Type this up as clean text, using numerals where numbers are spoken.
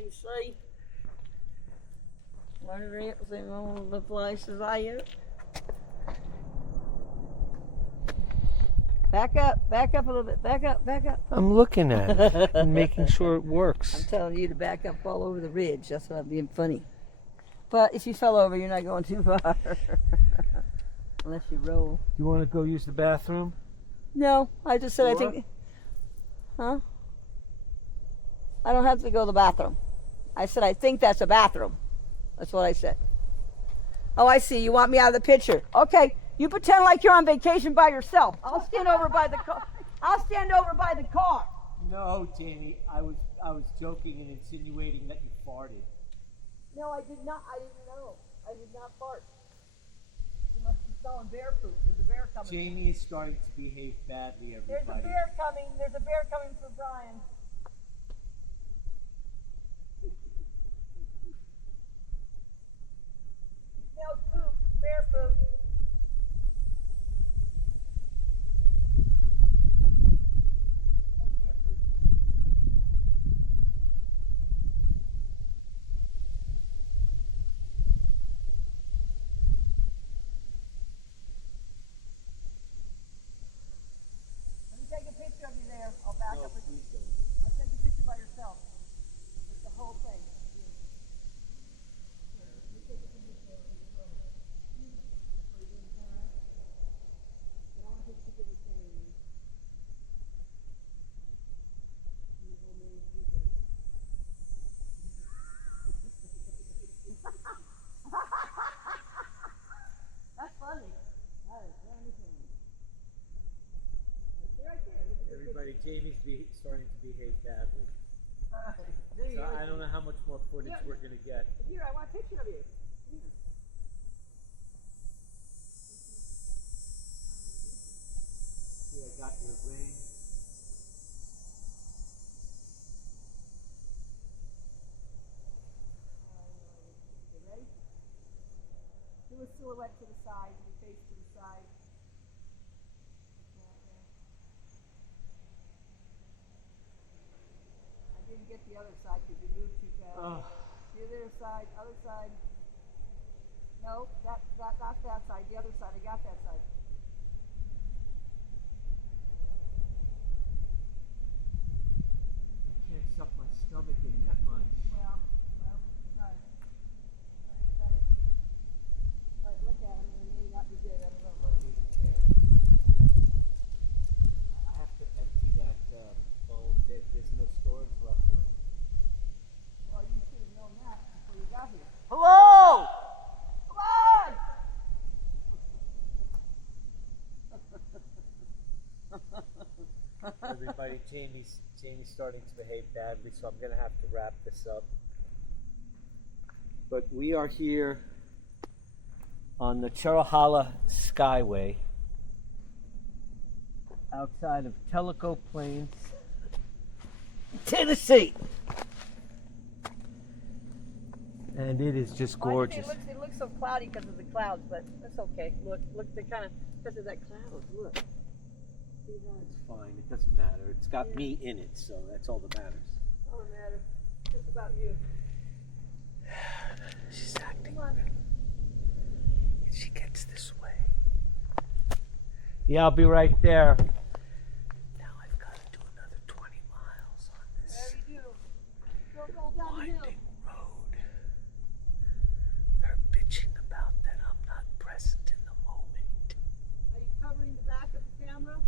can see. What it is in all the places I use. Back up a little bit. Back up. I'm looking at it and making sure it works. I'm telling you to back up all over the ridge. That's what I'm being funny. But if you fell over, you're not going too far. Unless you roll. You want to go use the bathroom? No, I just said I think. Huh? I don't have to go to the bathroom. I said I think that's a bathroom. That's what I said. Oh, I see. You want me out of the picture. Okay. You pretend like you're on vacation by yourself. I'll stand over by the car. No, Jamie. I was joking and insinuating that you farted. No, I did not. I didn't know. I did not fart. You must be smelling bear poop. There's a bear coming. Jamie is starting to behave badly, everybody. There's a bear coming. There's a bear coming for Brian. Smells poop. Bear poop. Take a picture of you there. I'll back up. Please don't. I'll take a picture by yourself. It's the whole thing. That's funny. That is very funny. Everybody, Jamie's starting to behave badly. So I don't know how much more footage we're going to get. Here, I want a picture of you. Here. Here, I got your ring. You ready? Do a silhouette to the side, your face to the side. I didn't get the other side because you moved too fast. The other side, other side. No, not that side. The other side. I got that side. I can't suck my stomach in that much. Well, try it. Try it. All right, look at him. It may not be good. I don't know. I don't even care. I have to empty that phone. There's no storage left on it. Well, you should have known that before you got here. Hello! Come on! Everybody, Jamie's starting to behave badly, so I'm going to have to wrap this up. But we are here on the Cherohala Skyway outside of Tellico Plains, Tennessee. And it is just gorgeous. It looks so cloudy because of the clouds, but that's okay. Look, they kind of, because of that cloud, look. It's fine. It doesn't matter. It's got me in it, so that's all that matters. All that matters. It's just about you. She's acting. Come on. She gets this way. Yeah, I'll be right there. Now I've got to do another 20 miles on this There you do. Don't roll down the hill. winding road. They're bitching about that I'm not present in the moment. Are you covering the back of the camera?